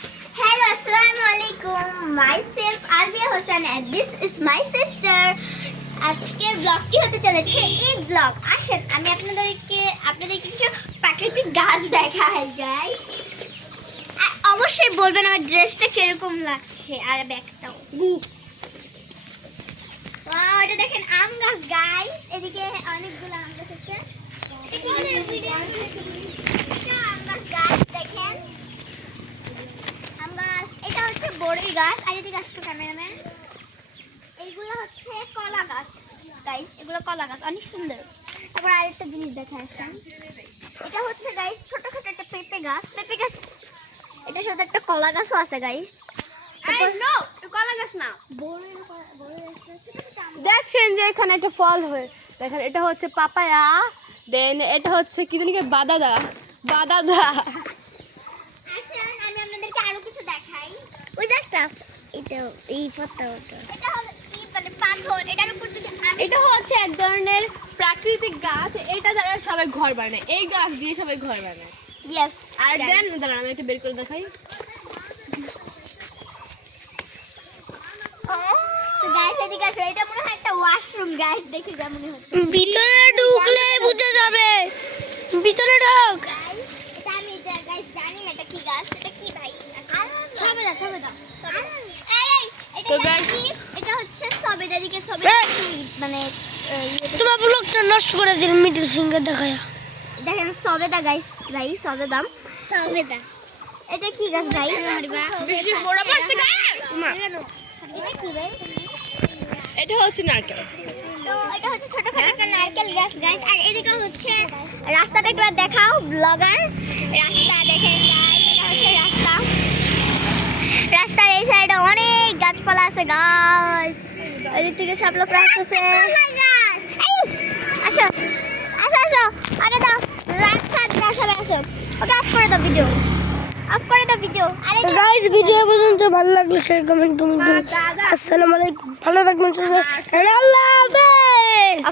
Hello, assalamu alaikum. Myself Alvia Hossain and this is my sister. আজকের ব্লগটি হতে চলেছে ঈদ ব্লগ। আসেন আমি আপনাদেরকে কিছু প্রাকৃতিক গাছ দেখাই গাইস। অবশ্যই বলবেন আমার ড্রেসটা কিরকম লাগছে আর ব্যাগটাও। ওয়াও, এটা দেখেন আম গাছ গাইস। এদিকে অনেকগুলো আম গাছ আছে। বড়ই গাছ আর এদিকে আসছে ক্যামেরাম্যান। এইগুলো হচ্ছে কলা গাছ গাইস, এগুলো কলা গাছ অনেক সুন্দর। তারপর আরেকটা জিনিস দেখাচ্ছি, এটা হচ্ছে গাইস ছোট একটা পেঁপে গাছ। এটার সাথে একটা কলা গাছও আছে গাইস। কলা গাছ না, দেখেন যে এখানে একটা ফল হয়ে দেখেন, এটা হচ্ছে পাপায়া, দেন এটা হচ্ছে কি জানি বাদাদা। আমি আপনাদেরকে আরো কিছু দেখাই। ওই দেখটা এটা এই পাতা, এটা হলো কি বলে পাথর। এটার উপর যদি এটা হচ্ছে এক ধরনের প্রাকৃতিক গাছ, এটা দ্বারা সবাই ঘর বানায়, এই গাছ দিয়ে সবাই ঘর বানায়। ইয়েস। আর দেন দাঁড়ান আমি একটু বের করে দেখাই। গাইস এদিকে আসো, এটা মনে হয় একটা ওয়াশরুম গাইস, দেখে যা মনে হচ্ছে। ভিতরে ঢুকলে বুঝে যাবে, ভিতরে ঢোক। এটা আমি গাইস জানি না এটা কি গাছ, এটা কি ভাই? সবেদা। তো গাইস এটা হচ্ছে সবেদা, দিকে সবেদা মানে তোমার ব্লগটা নষ্ট করে দিল মিডল ফিঙ্গার দেখায়া। দেখেন সবেদা গাইস, সবেদা। এটা কি গাছ গাইস? বেশি বড় পারছে গাইস। এটা কি ভাই? এটা হচ্ছে নারকেল। তো এটা হচ্ছে ছোটখাটো একটা নারকেল গাছ গাইস। আর এদিকে হচ্ছে রাস্তাটা একবার দেখাও ব্লগার। রাস্তা দেখেন গাইস, এটা হচ্ছে রাস্তার এই সাইডে অনেক গাছপালা আছে গাইস। ওইদিক থেকে সব লোক আসছে। আসো আরে দাও রাস্তা সবাই আসো। ওকে অফ করে দাও ভিডিও, আরে গাইস ভিডিও পর্যন্ত ভালো লাগলে শেয়ার কমেন্ট তুমি। আসসালামু আলাইকুম, ভালো থাকবেন সবাই, আল্লাহ হাফেজ।